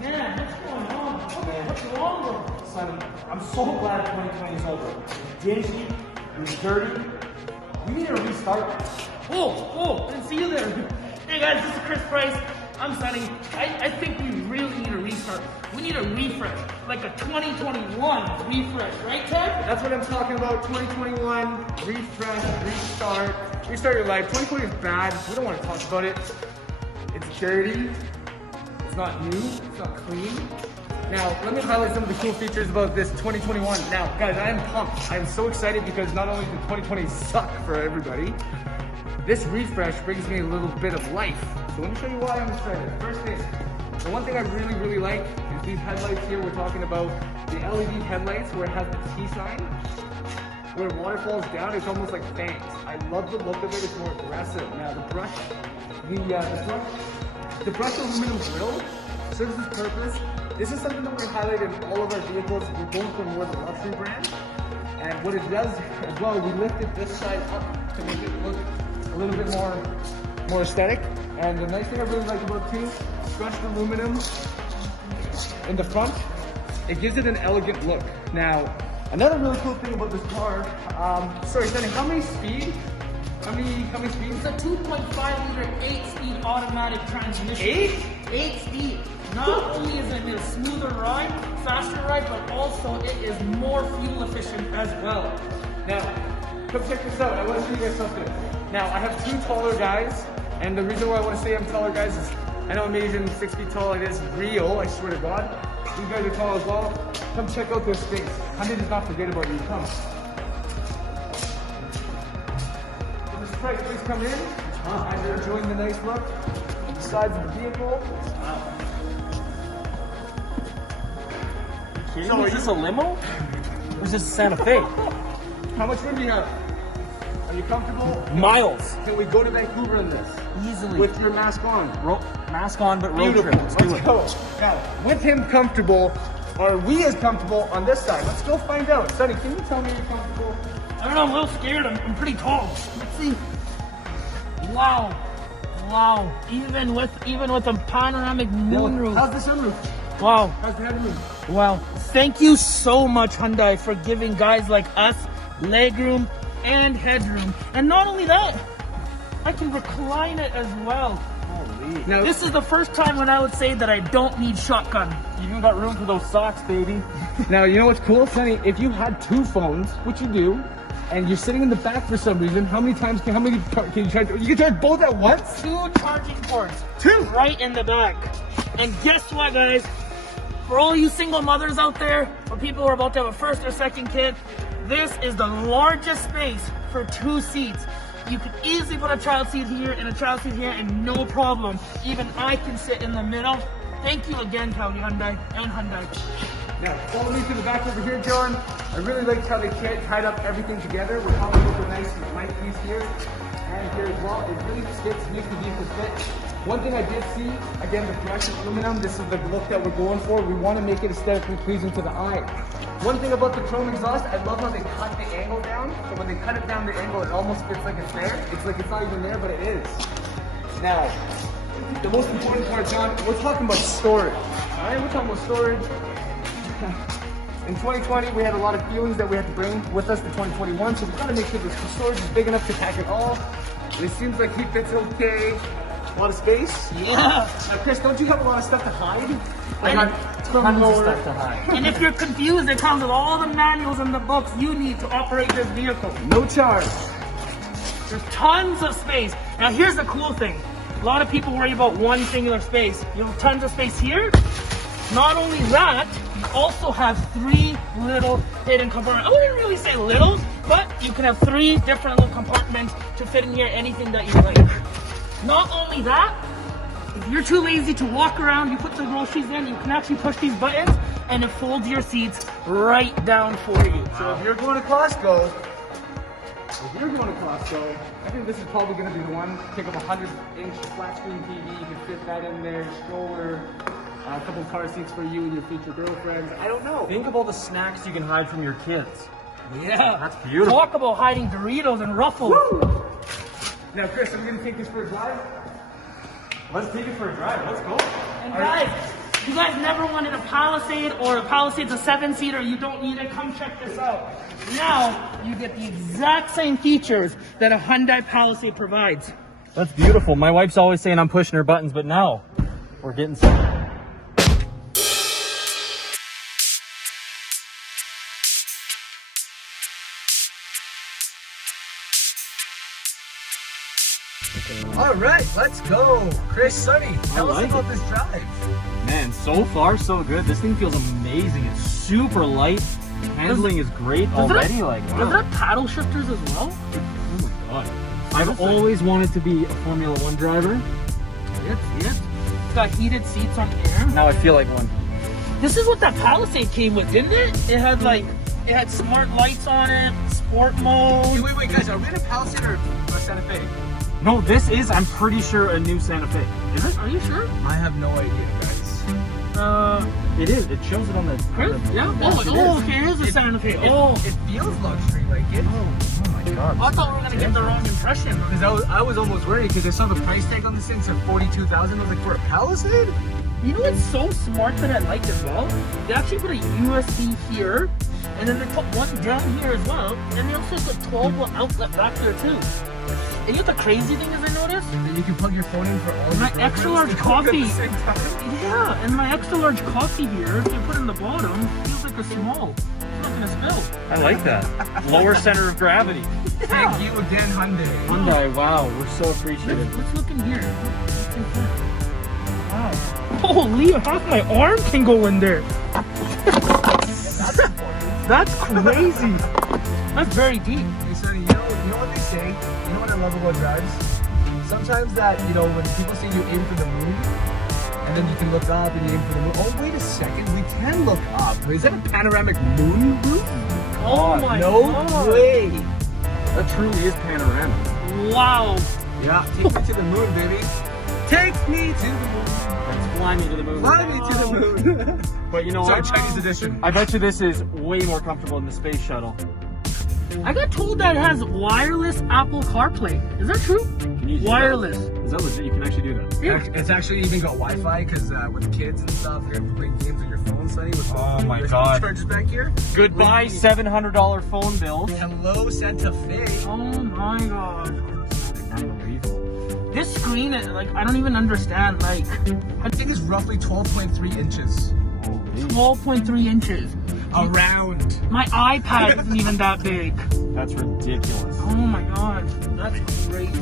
Man, what's going on? What's wrong with it? Simon, I'm so glad 2020 is over. It's dingy, it's dirty. We need to restart this. I didn't see you there. Hey guys, this is Chris Price. I'm Sonny. I think we really need a restart. We need a refresh, like a 2021 refresh, right, Ted? That's what I'm talking about. 2021, refresh, restart. Restart your life. 2020 is bad. We don't want to talk about it. It's dirty. It's not new. It's not clean. Now, let me highlight some of the cool features about this 2021. Now, guys, I am pumped. I am so excited because not only did 2020 suck for everybody, this refresh brings me a little bit of life. So let me show you why I'm excited. First thing, the one thing I really like is these headlights here. We're talking about the LED headlights where it has the T sign. Where water falls down, it's almost like fangs. I love the look of it. It's more aggressive. Now the brush aluminum grill serves its purpose. This is something that we highlight in all of our vehicles. We're going for more of the luxury brand. And what it does as well, we lifted this side up to make it look a little bit more aesthetic. And the nice thing I really like about too, brushed aluminum in the front, it gives it an elegant look. Now, another really cool thing about this car, sorry, Sonny, how many speed? How many speeds? It's a 2.5 liter 8-speed automatic transmission. 8 speed. Not only is it a smoother ride, faster ride, but also it is more fuel efficient as well. Now, come check this out. I want to show you guys something. Now, I have two taller guys, and the reason why I want to say I'm taller, guys, is I know I'm Asian, 6 feet tall. It is real, I swear to God. You guys are tall as well. Come check out this space. Hyundai does not forget about you. Come. So Mr. Price, please come in. And you're enjoying the nice look. The sides of the vehicle. Wow. So is this a limo? Or is this Santa Fe? How much room do you have? Are you comfortable? Miles. Can we go to Vancouver in this? Easily. With your mask on. Mask on, but road Beautiful. trip. Let's do Let's it. go. Now, with him comfortable, are we as comfortable on this side? Let's go find out. Sonny, can you tell me you're comfortable? I don't know, I'm a little scared. I'm pretty tall. Let's see. Wow. Even with a panoramic moonroof. How's the sunroof? Wow. How's the headroom? Wow. Thank you so much, Hyundai, for giving guys like us legroom and headroom. And not only that, I can recline it as well. Holy. Now, This is the first time when I would say that I don't need shotgun. You even got room for those socks, baby. now, you know what's cool, Sonny? If you had two phones, which you do, and you're sitting in the back for some reason, how many can you charge? You can charge both at once? 2 charging ports. 2? Right in the back. And guess what, guys? For all you single mothers out there, or people who are about to have a first or second kid, this is the largest space for 2 seats. You can easily put a child seat here and a child seat here and no problem. Even I can sit in the middle. Thank you again, County Hyundai and Hyundai. Now, follow me to the back over here, John. I really liked how they tied up everything together. We're coming with a nice light piece here and here as well. It really fits, makes the vehicle fit. One thing I did see, again, the brushed aluminum, this is the look that we're going for. We want to make it aesthetically pleasing to the eye. One thing about the chrome exhaust, I love how they cut the angle down. So when they cut it down the angle, it almost fits like it's there. It's like it's not even there, but it is. Now, the most important part, John, we're talking about storage. All right, we're talking about storage. In 2020, we had a lot of feelings that we had to bring with us to 2021, so we gotta make sure the storage is big enough to pack it all. It seems like he fits okay. A lot of space. Yeah. Now, Chris, don't you have a lot of stuff to hide? Tons of stuff to hide. And if you're confused, it comes with all the manuals and the books you need to operate this vehicle. No charge. There's tons of space. Now here's the cool thing. A lot of people worry about one singular space. You have tons of space here. Not only that, you also have 3 little hidden compartments. I wouldn't really say little, but you can have 3 different little compartments to fit in here anything that you like. Not only that, if you're too lazy to walk around, you put the groceries in, you can actually push these buttons and it folds your seats right down for you. So if you're going to Costco, I think this is probably going to be the one. Pick up a 100-inch flat screen TV, you can fit that in there, stroller, a couple of car seats for you and your future girlfriends. I don't know. Think of all the snacks you can hide from your kids. Yeah. That's beautiful. Talk about hiding Doritos and Ruffles. Woo! Now, Chris, are we going to take this for a drive? Let's take it for a drive. Let's go. And guys, If you guys never wanted a Palisade or a Palisade's a 7-seater, you don't need it, come check this out. Now, you get the exact same features that a Hyundai Palisade provides. That's beautiful. My wife's always saying I'm pushing her buttons, but now we're getting some. All right, let's go. Chris, Sonny, tell us like about it. this drive. Man, so far so good. This thing feels amazing. It's super light. Handling is great already. Like, Does wow. it have paddle shifters as well? Oh my god. I've always wanted to be a Formula 1 driver. It's got heated seats on air. Now I feel like one. This is what that Palisade came with, didn't it? It had smart lights on it, sport mode. Wait, guys, are we in a Palisade or a Santa Fe? No, this is, I'm pretty sure, a new Santa Fe. Is it? Are you sure? I have no idea, guys. It is. It shows it on the. Yeah. Yes, it Oh, is. okay, it is a Santa Fe. It feels luxury like it. Oh my god. I thought we were gonna get the wrong impression. Because I was almost worried because I saw the price tag on this thing said $42,000. I was like, for a Palisade? You know what's so smart that I like as well? They actually put a USB here, and then they put one down here as well, and they also put 12-volt outlet back there too. And you know what the crazy thing is I noticed? And you can plug your phone in for all My your extra programs large to cook coffee. at the same time. Yeah, and my extra large coffee here, if you put in the bottom, feels like a small. It's not gonna spill. I like that. Lower center of gravity. Thank you again, Hyundai. Hyundai, wow, we're so appreciative. Let's look in here. Wow. Holy, half my arm can go in there. That's crazy. That's very deep. Hey, Sonny, you know what they say? You know what I love about drives? Sometimes that, when people say you aim for the moon, and then you can look up and you aim for the moon. Oh, wait a second, we can look up. Is that a panoramic moon roof? Oh my no god. way. That truly is panoramic. Wow. Yeah, take me to the moon, baby. Take me to the moon. Let's fly me to the moon. Fly me to the moon. But you know Sorry, what? Chinese edition. I bet you this is way more comfortable than the space shuttle. I got told that it has wireless Apple CarPlay. Is that true? Can you do Wireless. that? Is that legit? You can actually do that. Yeah. It's actually even got Wi-Fi because with kids and stuff, you're playing games on your phone, Sonny. With Oh my USB God. chargers back here. Goodbye, $700 phone bill. Hello, Santa Fe. Oh my god. Unbelievable. This screen, I don't even understand. I think it's roughly 12.3 inches. 12.3 inches. Around. My iPad isn't even that big. That's ridiculous. Oh my god. That's crazy.